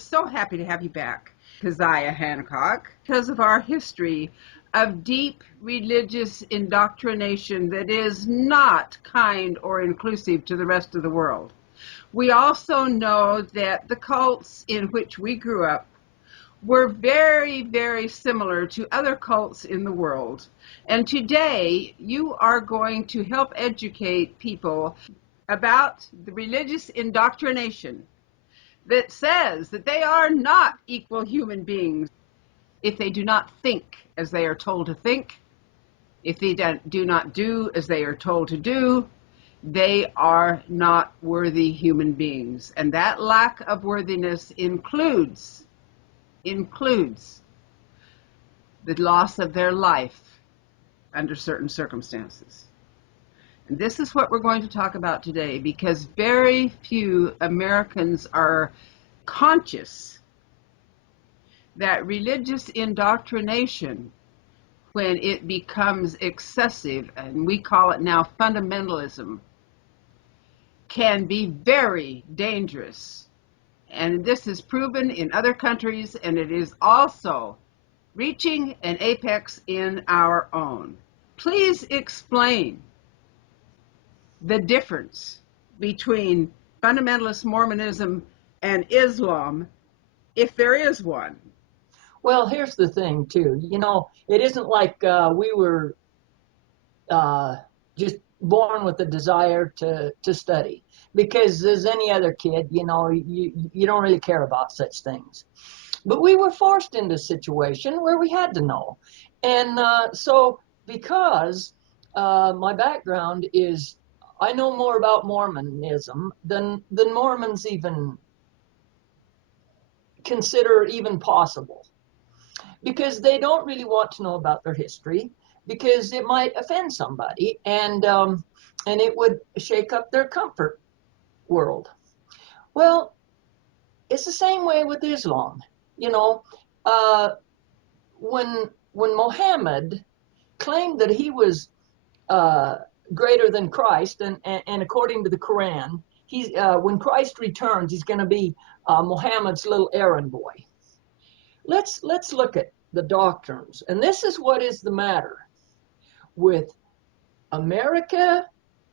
so happy to have you back, Kaziah Hancock, because of our history of deep religious indoctrination that is not kind or inclusive to the rest of the world. We also know that the cults in which we grew up were very, very similar to other cults in the world. And today, you are going to help educate people about the religious indoctrination that says that they are not equal human beings if they do not think as they are told to think, if they do not do as they are told to do. They are not worthy human beings. And that lack of worthiness includes the loss of their life under certain circumstances. And this is what we're going to talk about today, because very few Americans are conscious that religious indoctrination, when it becomes excessive, and we call it now fundamentalism, can be very dangerous. And this is proven in other countries, and it is also reaching an apex in our own. Please explain the difference between fundamentalist Mormonism and Islam, if there is one. Well, here's the thing, too. You know, it isn't like we were just born with the desire to study. Because as any other kid, you know, you don't really care about such things. But we were forced into a situation where we had to know. And so because my background is, I know more about Mormonism than Mormons even consider even possible. Because they don't really want to know about their history, because it might offend somebody, and it would shake up their comfort world. Well, it's the same way with Islam. You know, when Muhammad claimed that he was greater than Christ, and according to the Quran, when Christ returns, he's going to be Muhammad's little errand boy. Let's look at the doctrines, and this is what is the matter with America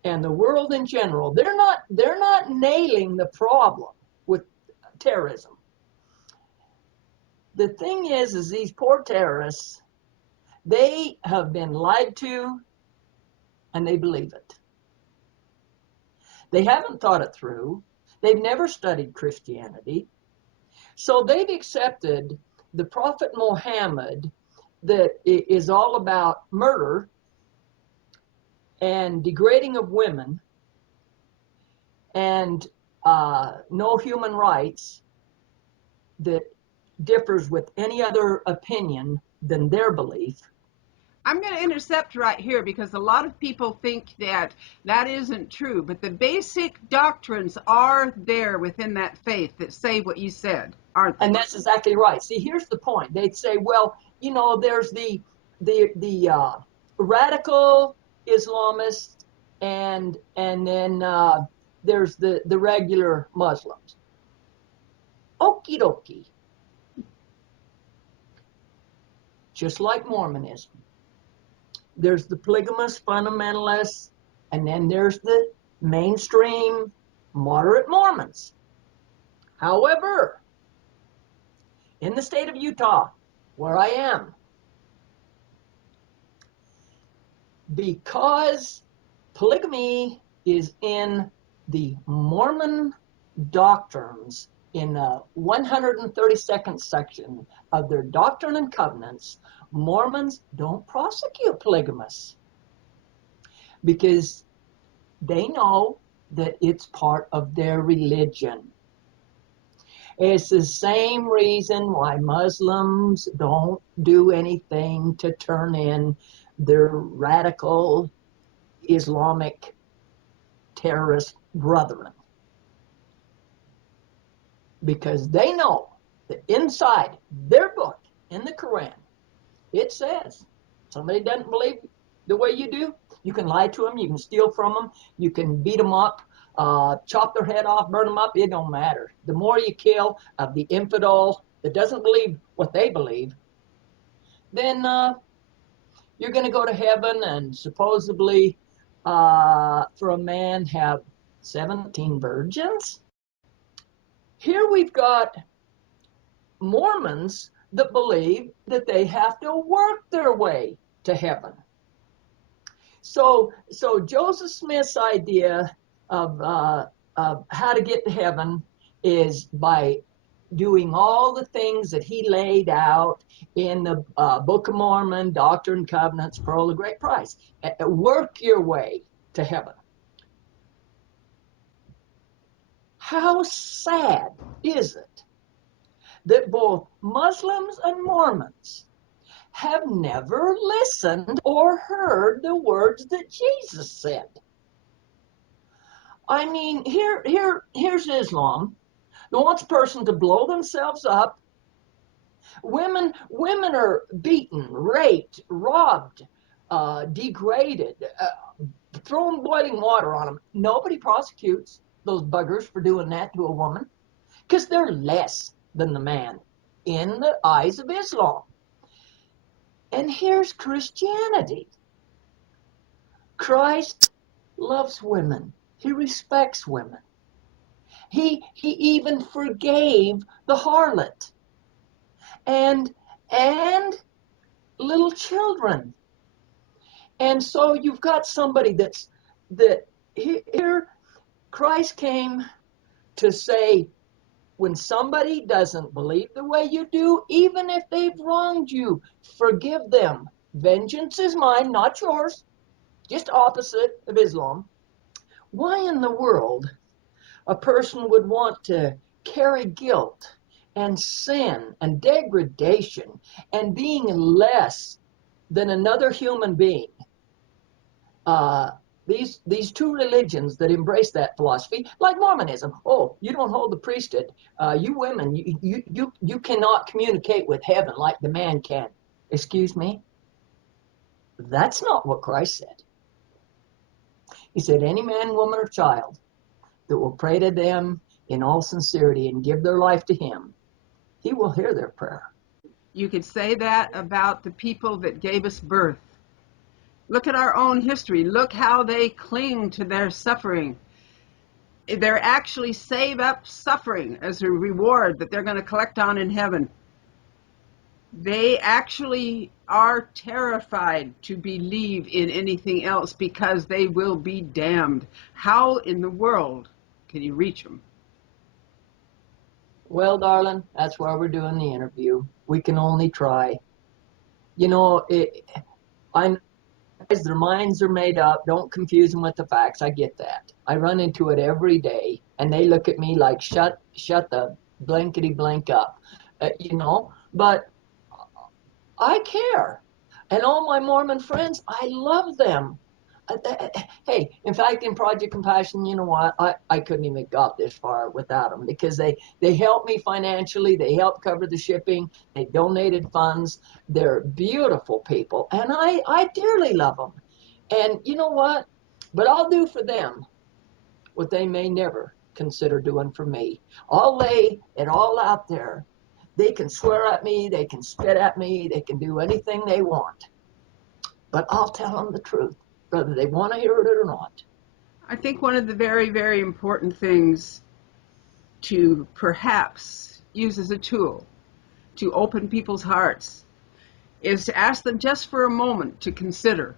and the world in general. They're not nailing the problem with terrorism. The thing is these poor terrorists, they have been lied to, and they believe it. They haven't thought it through. They've never studied Christianity. So they've accepted the Prophet Muhammad that is all about murder and degrading of women and no human rights that differs with any other opinion than their belief. I'm going to intercept right here, because a lot of people think that that isn't true, but the basic doctrines are there within that faith that say what you said, aren't they? And that's exactly right. See, here's the point. They'd say, well, you know, there's the radical Islamists, and then there's the regular Muslims. Okie dokie. Just like Mormonism. There's the polygamous fundamentalists, and then there's the mainstream moderate Mormons. However, in the state of Utah, where I am, because polygamy is in the Mormon doctrines in the 132nd section of their Doctrine and Covenants, Mormons don't prosecute polygamists because they know that it's part of their religion. It's the same reason why Muslims don't do anything to turn in their radical Islamic terrorist brethren. Because they know that inside their book, in the Quran, it says, somebody doesn't believe the way you do, you can lie to them, you can steal from them, you can beat them up, chop their head off, burn them up, it don't matter. The more you kill of the infidel that doesn't believe what they believe, then you're going to go to heaven and supposedly, for a man, have 17 virgins. Here we've got Mormons that believe that they have to work their way to heaven. So Joseph Smith's idea of how to get to heaven is by doing all the things that he laid out in the Book of Mormon, Doctrine and Covenants, Pearl of Great Price. Work your way to heaven. How sad is it that both Muslims and Mormons have never listened or heard the words that Jesus said? I mean, here's Islam. It wants a person to blow themselves up. Women are beaten, raped, robbed, degraded, thrown boiling water on them. Nobody prosecutes those buggers for doing that to a woman because they're less than the man in the eyes of Islam. And here's Christianity. Christ loves women. He respects women. He even forgave the harlot and little children. And so you've got somebody that here Christ came to say, when somebody doesn't believe the way you do, even if they've wronged you, forgive them. Vengeance is mine, not yours. Just opposite of Islam. Why in the world a person would want to carry guilt and sin and degradation and being less than another human being? These two religions that embrace that philosophy, like Mormonism. Oh, you don't hold the priesthood. You women, you cannot communicate with heaven like the man can. Excuse me? That's not what Christ said. He said, any man, woman, or child that will pray to them in all sincerity and give their life to him, he will hear their prayer. You could say that about the people that gave us birth. Look at our own history. Look how they cling to their suffering. They're actually save up suffering as a reward that they're going to collect on in heaven. They actually are terrified to believe in anything else because they will be damned. How in the world can you reach them? Well, darling, that's why we're doing the interview. We can only try. You know, I know their minds are made up. Don't confuse them with the facts. I get that. I run into it every day, and they look at me like, shut the blankety blank up, you know. But I care. And all my Mormon friends, I love them. Hey, in fact, in Project Compassion, you know what? I couldn't even got this far without them because they helped me financially. They helped cover the shipping. They donated funds. They're beautiful people. And I dearly love them. And you know what? But I'll do for them what they may never consider doing for me. I'll lay it all out there. They can swear at me, they can spit at me, they can do anything they want. But I'll tell them the truth, whether they want to hear it or not. I think one of the very, very important things to perhaps use as a tool to open people's hearts is to ask them just for a moment to consider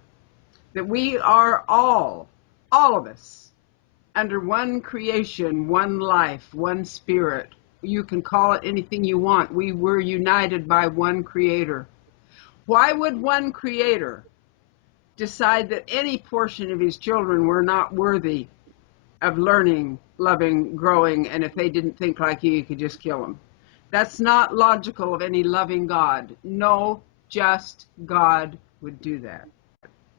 that we are all of us, under one creation, one life, one spirit. You can call it anything you want. We were united by one creator. Why would one creator decide that any portion of his children were not worthy of learning, loving, growing, and if they didn't think like you could just kill them? That's not logical of any loving God. No just God would do that.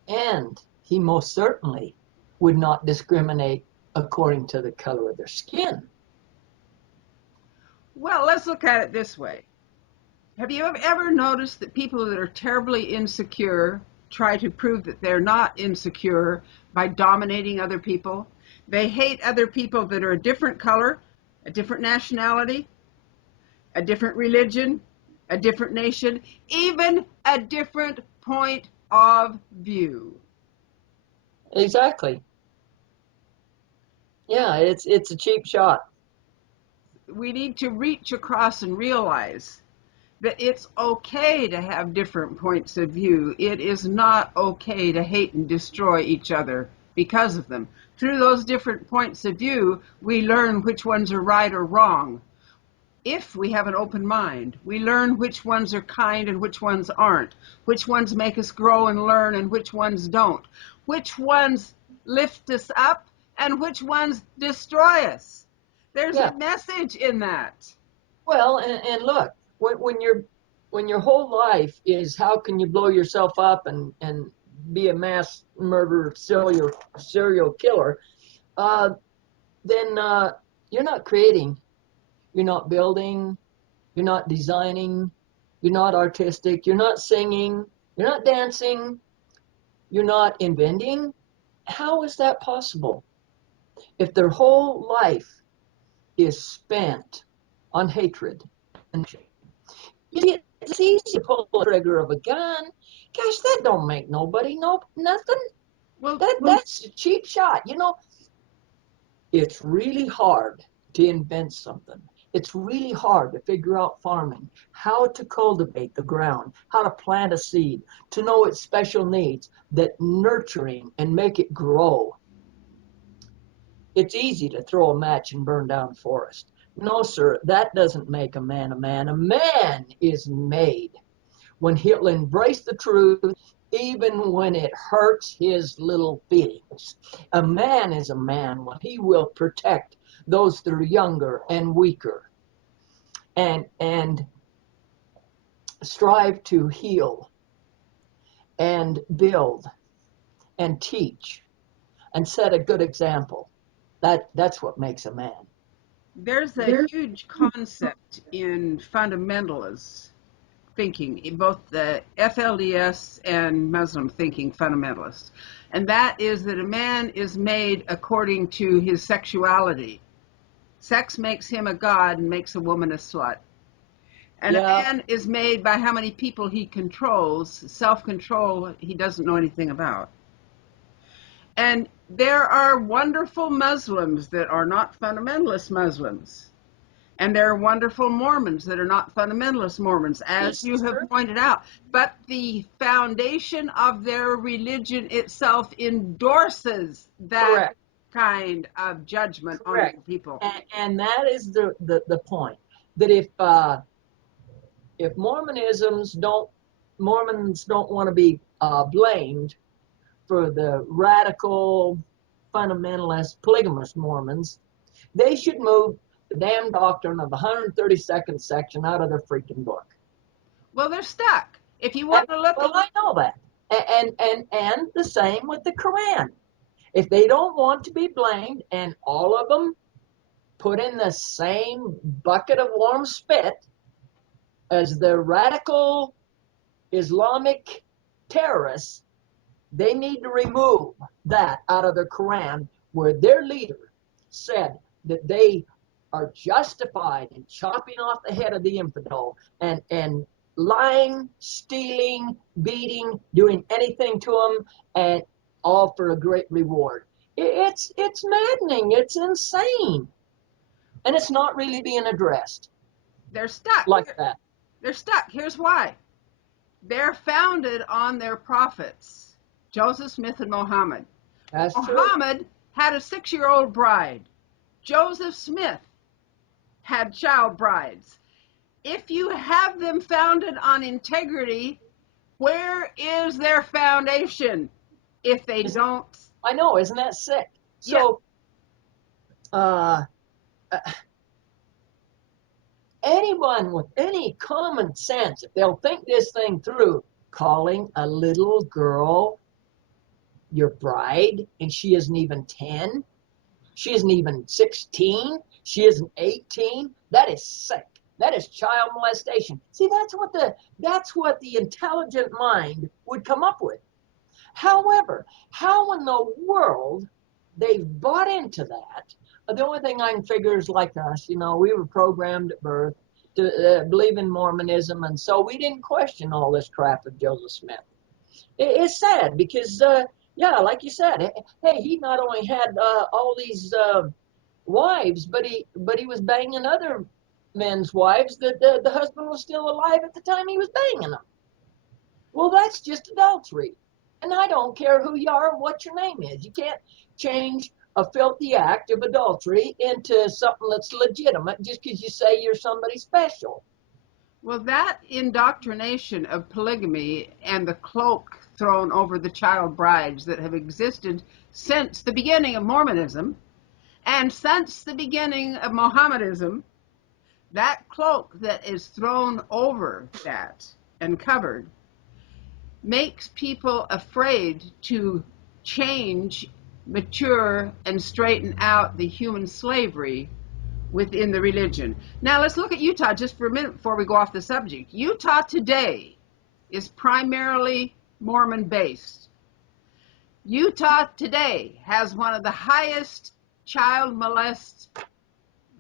And he most certainly would not discriminate according to the color of their skin. Well, let's look at it this way. Have you ever noticed that people that are terribly insecure try to prove that they're not insecure by dominating other people? They hate other people that are a different color, a different nationality, a different religion, a different nation, even a different point of view. Exactly. Yeah, it's a cheap shot. We need to reach across and realize that it's okay to have different points of view. It is not okay to hate and destroy each other because of them. Through those different points of view, we learn which ones are right or wrong. If we have an open mind, we learn which ones are kind and which ones aren't, which ones make us grow and learn and which ones don't, which ones lift us up and which ones destroy us. There's Yeah. a message in that. Well, and look, when your whole life is how can you blow yourself up and be a mass murderer, serial killer, uh, then you're not creating, you're not building, you're not designing, you're not artistic, you're not singing, you're not dancing, you're not inventing. How is that possible? If their whole life is spent on hatred and you see, it's easy to pull the trigger of a gun. Gosh, that don't make nobody nothing. Well, That's a cheap shot. You know, it's really hard to invent something. It's really hard to figure out farming, how to cultivate the ground, how to plant a seed, to know its special needs, that nurturing and make it grow. It's easy to throw a match and burn down a forest. No, sir, that doesn't make a man a man. A man is made when he'll embrace the truth, even when it hurts his little feelings. A man is a man when he will protect those that are younger and weaker and strive to heal and build and teach and set a good example. That's what makes a man. there's a huge concept in fundamentalist thinking, in both the FLDS and Muslim thinking fundamentalists, and that is that a man is made according to his sexuality. Sex makes him a god and makes a woman a slut. And a Yeah, man is made by how many people he controls. Self-control, he doesn't know anything about. And there are wonderful Muslims that are not fundamentalist Muslims. And there are wonderful Mormons that are not fundamentalist Mormons, as you have sure. pointed out. But the foundation of their religion itself endorses that Correct. kind of judgment on Correct. other people. And that is the point. That if Mormons don't want to be blamed for the radical fundamentalist polygamous Mormons, they should move the damn doctrine of the 132nd section out of their freaking book. Well, they're stuck. If you And, want to look well, I know that. And the same with the Quran. If they don't want to be blamed and all of them put in the same bucket of warm spit as the radical Islamic terrorists, they need to remove that out of their Quran, where their leader said that they are justified in chopping off the head of the infidel and lying, stealing, beating, doing anything to them, and all for a great reward. It's maddening. It's insane, and it's not really being addressed they're stuck. like that. They're stuck. Here's why. They're founded on their prophets, Joseph Smith and Muhammad. That's true. Muhammad had a 6-year-old bride. Joseph Smith had child brides. If you have them founded on integrity, where is their foundation if they don't? I know, isn't that sick? Yeah, So, uh, anyone with any common sense, if they'll think this thing through, calling a little girl your bride and she isn't even 10, she isn't even 16, she isn't 18, that is sick. That is child molestation. See, that's what the intelligent mind would come up with. However, how in the world they've bought into that. The only thing I can figure is like us, you know, we were programmed at birth to believe in Mormonism, and so we didn't question all this crap of Joseph Smith. It's sad because, yeah, like you said, hey, he not only had all these wives, but he was banging other men's wives that the husband was still alive at the time he was banging them. Well, that's just adultery. And I don't care who you are or what your name is. You can't change a filthy act of adultery into something that's legitimate just because you say you're somebody special. Well, that indoctrination of polygamy and the cloak thrown over the child brides that have existed since the beginning of Mormonism and since the beginning of Mohammedanism, that cloak that is thrown over that and covered makes people afraid to change, mature, and straighten out the human slavery within the religion. Now let's look at Utah just for a minute before we go off the subject. Utah today is primarily Mormon based. Utah today has one of the highest child molest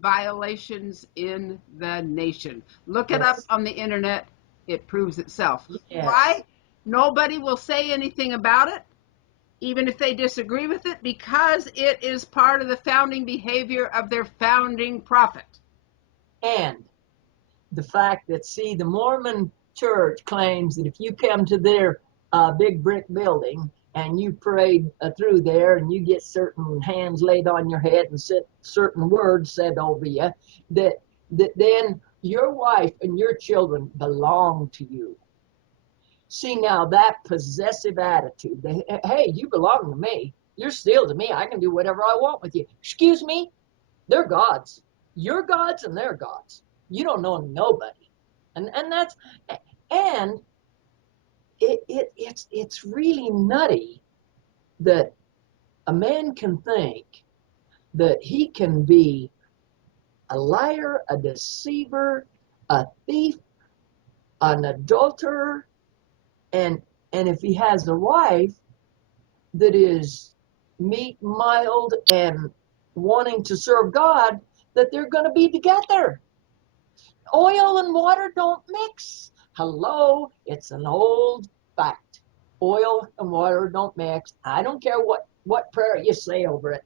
violations in the nation. Look it up Yes. on the internet. It proves itself. Yes. Why? Nobody will say anything about it, even if they disagree with it, because it is part of the founding behavior of their founding prophet. And the fact that, see, the Mormon church claims that if you come to their big brick building and you pray through there and you get certain hands laid on your head and certain words said over you, that then your wife and your children belong to you. See, now that possessive attitude, hey, you belong to me. You're still to me. I can do whatever I want with you. Excuse me? They're gods. You're gods and they're gods. You don't know nobody. And that's, and it's really nutty that a man can think that he can be a liar, a deceiver, a thief, an adulterer, and if he has a wife that is meek, mild, and wanting to serve God, that they're going to be together. Oil and water don't mix. Hello, it's an old fact. Oil and water don't mix. I don't care what prayer you say over it.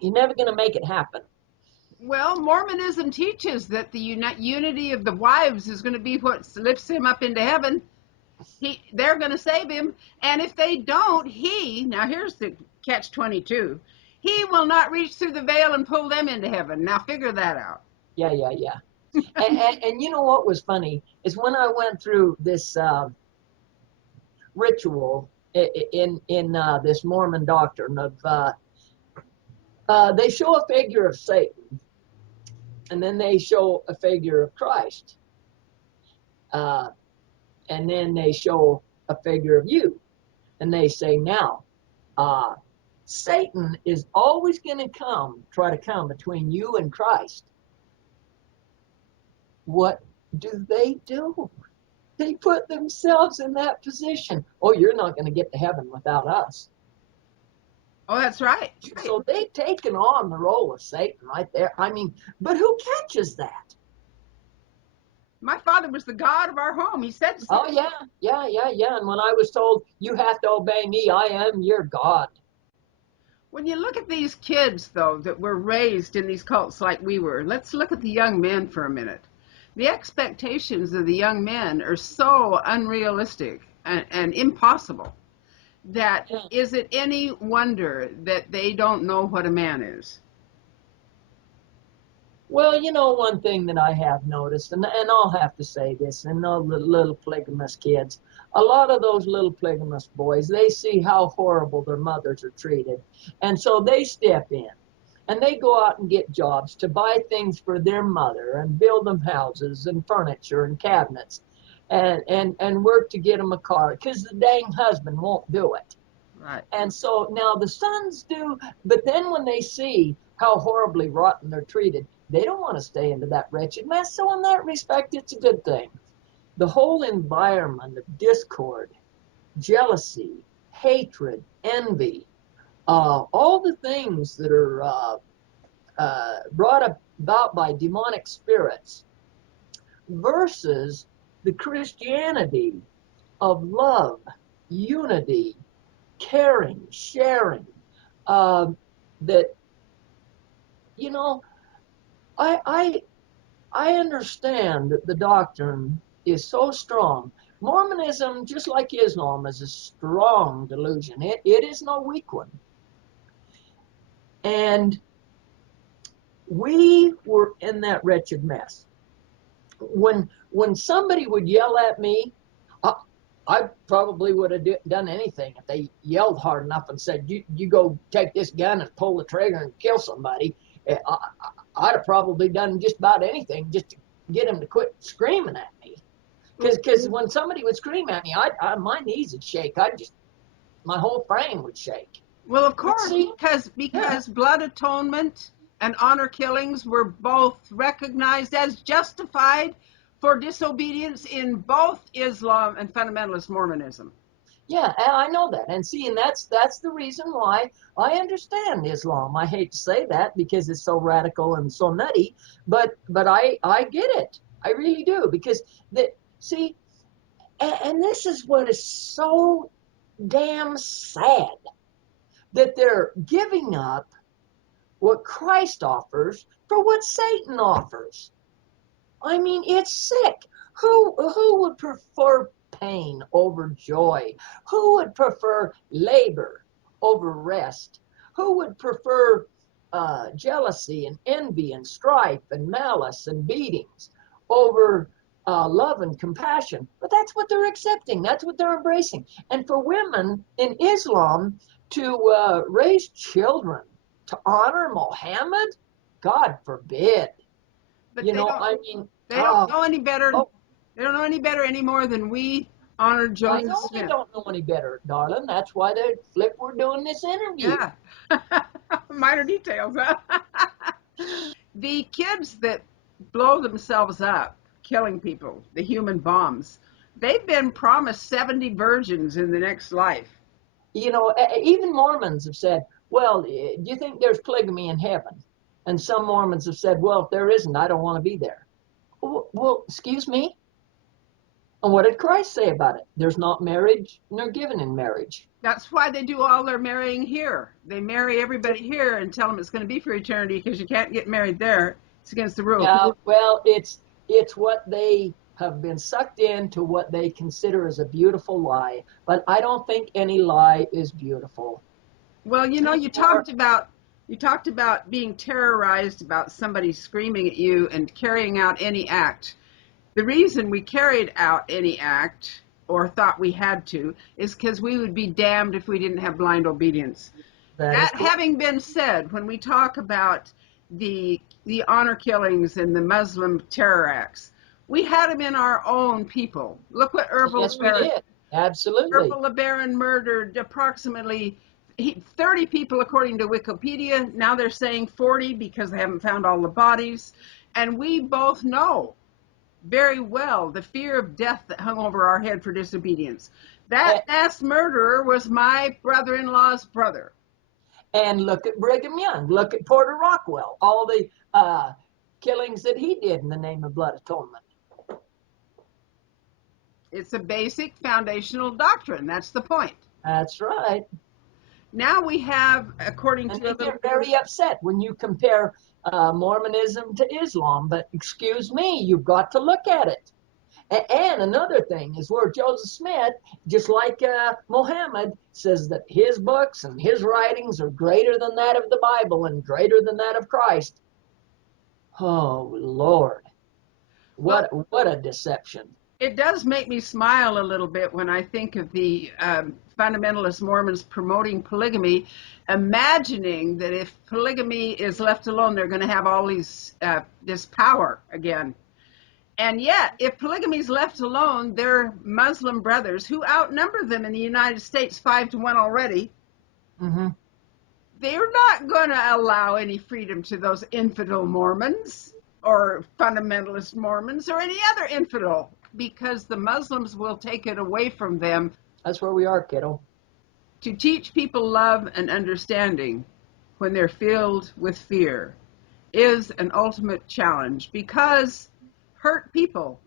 You're never going to make it happen. Well, Mormonism teaches that the unity of the wives is going to be what lifts him up into heaven. They're going to save him, and if they don't, now here's the catch-22, he will not reach through the veil and pull them into heaven. Now figure that out. Yeah. And you know what was funny is when I went through this ritual in this Mormon doctrine of they show a figure of Satan, and then they show a figure of Christ, and then they show a figure of you, and they say, now, Satan is always going to try to come between you and Christ. What do? They put themselves in that position. Oh, you're not going to get to heaven without us. Oh, that's right. So they've taken on the role of Satan right there. I mean, but who catches that? My father was the God of our home. He said so. Oh, yeah. And when I was told, you have to obey me, I am your God. When you look at these kids, though, that were raised in these cults like we were, let's look at the young men for a minute. The expectations of the young men are so unrealistic and impossible that is it any wonder that they don't know what a man is? Well, you know, one thing that I have noticed, and I'll have to say this, and all the little polygamous kids, a lot of those little polygamous boys, they see how horrible their mothers are treated. And so they step in and they go out and get jobs to buy things for their mother and build them houses and furniture and cabinets and work to get them a car because the dang husband won't do it. Right. And so now the sons do, but then when they see how horribly rotten they're treated, they don't want to stay into that wretched mess. So in that respect, it's a good thing. The whole environment of discord, jealousy, hatred, envy, all the things that are brought about by demonic spirits versus the Christianity of love, unity, caring, sharing, that, you know, I, I, I understand that the doctrine is so strong. Mormonism, just like Islam, is a strong delusion. It is no weak one. And we were in that wretched mess. When somebody would yell at me, I, I probably would have done anything if they yelled hard enough and said, you go take this gun and pull the trigger and kill somebody. I'd have probably done just about anything just to get them to quit screaming at me. Because when somebody would scream at me, my knees would shake. My whole frame would shake. Well, of course, See, because blood atonement and honor killings were both recognized as justified for disobedience in both Islam and fundamentalist Mormonism. yeah, I know that. And see, and that's the reason why I understand Islam. I hate to say that because it's so radical and so nutty, but I get it. I really do, because that see, and this is what is so damn sad, that they're giving up what Christ offers for what Satan offers. I mean, it's sick. Who would prefer pain over joy? Who would prefer labor over rest? Who would prefer jealousy and envy and strife and malice and beatings over love and compassion? But that's what they're accepting. That's what they're embracing. And for women in Islam to raise children to honor Muhammad, God forbid. But You know, I mean, they don't know any better. oh, They don't know any better anymore than we honor I Joseph know they Smith. don't know any better, darling. That's why they flip we're doing this interview. Yeah. Minor details, huh? The kids that blow themselves up, killing people, the human bombs, they've been promised 70 virgins in the next life. You know, even Mormons have said, well, do you think there's polygamy in heaven? And some Mormons have said, well, if there isn't, I don't want to be there. Well, excuse me? And what did Christ say about it? There's not marriage nor given in marriage. That's why they do all their marrying here. They marry everybody here and tell them it's going to be for eternity because you can't get married there. It's against the rules. Yeah, well, it's what they have been sucked into, what they consider as a beautiful lie. But I don't think any lie is beautiful. Well, Or, you talked about being terrorized about somebody screaming at you and carrying out any act. The reason we carried out any act or thought we had to is because we would be damned if we didn't have blind obedience. that is That correct. having been said, when we talk about the honor killings and the Muslim terror acts, we had them in our own people. Look what Yes, we did. Absolutely. Erbil LeBaron murdered approximately 30 people according to Wikipedia. Now they're saying 40 because they haven't found all the bodies. And we both know very well the fear of death that hung over our head for disobedience. That mass murderer was my brother-in-law's brother. And look at Brigham Young. Look at Porter Rockwell. All the killings that he did in the name of blood atonement. It's a basic foundational doctrine. That's the point. That's right. Now we have, according And to they get very upset when you compare Mormonism to Islam. But excuse me, you've got to look at it. And another thing is where Joseph Smith, just like Muhammad, says that his books and his writings are greater than that of the Bible and greater than that of Christ. Oh, Lord. well, What a deception. it does make me smile a little bit when I think of the fundamentalist Mormons promoting polygamy, imagining that if polygamy is left alone, they're going to have all this power again. And yet, if polygamy is left alone, their Muslim brothers, who outnumber them in the United States 5-1 already, Mm-hmm. they're not going to allow any freedom to those infidel Mormons or fundamentalist Mormons or any other infidel, because the Muslims will take it away from them. That's where we are, kiddo. To teach people love and understanding when they're filled with fear is an ultimate challenge, because hurt people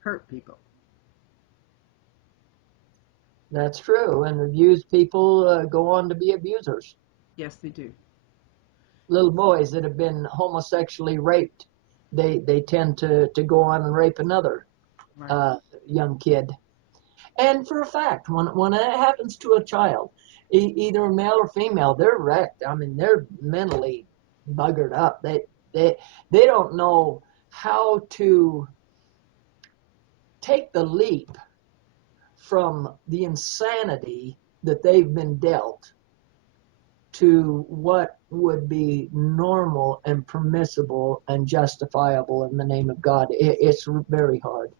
hurt people. That's true. And abused people go on to be abusers. Yes, they do. Little boys that have been homosexually raped, they tend to go on and rape another Right. young kid. And for a fact, when that happens to a child, either male or female, they're wrecked. I mean, they're mentally buggered up. They don't know how to take the leap from the insanity that they've been dealt to what would be normal and permissible and justifiable in the name of God. It's very hard.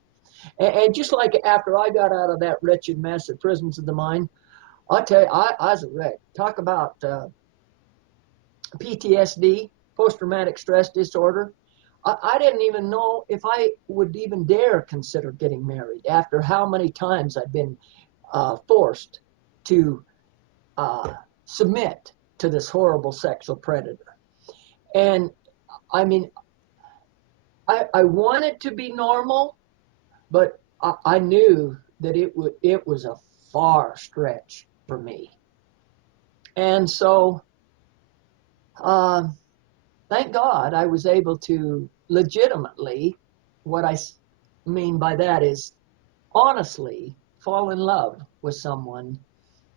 And just like after I got out of that wretched mess at Prisons of the Mind, I'll tell you, I was a wreck. Talk about PTSD, post-traumatic stress disorder. I didn't even know if I would even dare consider getting married after how many times I'd been forced to submit to this horrible sexual predator. And I mean, I wanted to be normal, but I knew that it was a far stretch for me. And so, thank God I was able to legitimately, what I mean by that is honestly fall in love with someone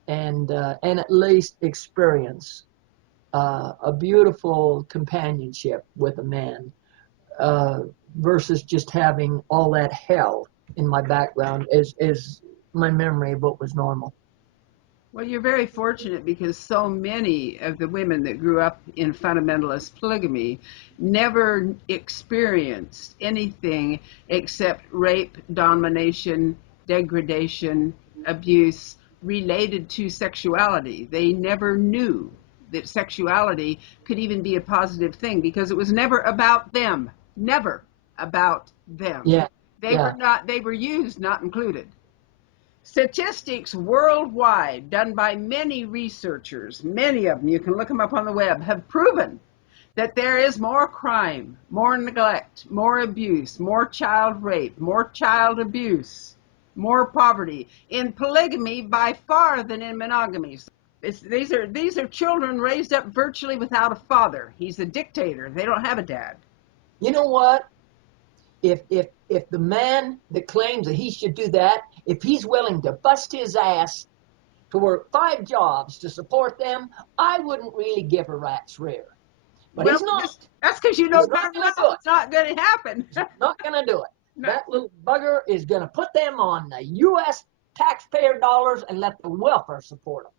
and at least experience a beautiful companionship with a man versus just having all that hell in my background is my memory of what was normal. Well, you're very fortunate, because so many of the women that grew up in fundamentalist polygamy never experienced anything except rape, domination, degradation, abuse related to sexuality. They never knew that sexuality could even be a positive thing, because it was never about them. Never about them. Yeah, They were yeah. not, they were used, not included. Statistics worldwide, done by many researchers, many of them, you can look them up on the web, have proven that there is more crime, more neglect, more abuse, more child rape, more child abuse, more poverty in polygamy by far than in monogamy. These are children raised up virtually without a father. He's a dictator. They don't have a dad. You know what? If the man that claims that he should do that, if he's willing to bust his ass to work 5 jobs to support them, I wouldn't really give a rat's rear. But Well, he's not. that's because you know He's not darn going to do well it. it's not going to happen. He's not going to do it. No. That little bugger is going to put them on the U.S. taxpayer dollars and let the welfare support them.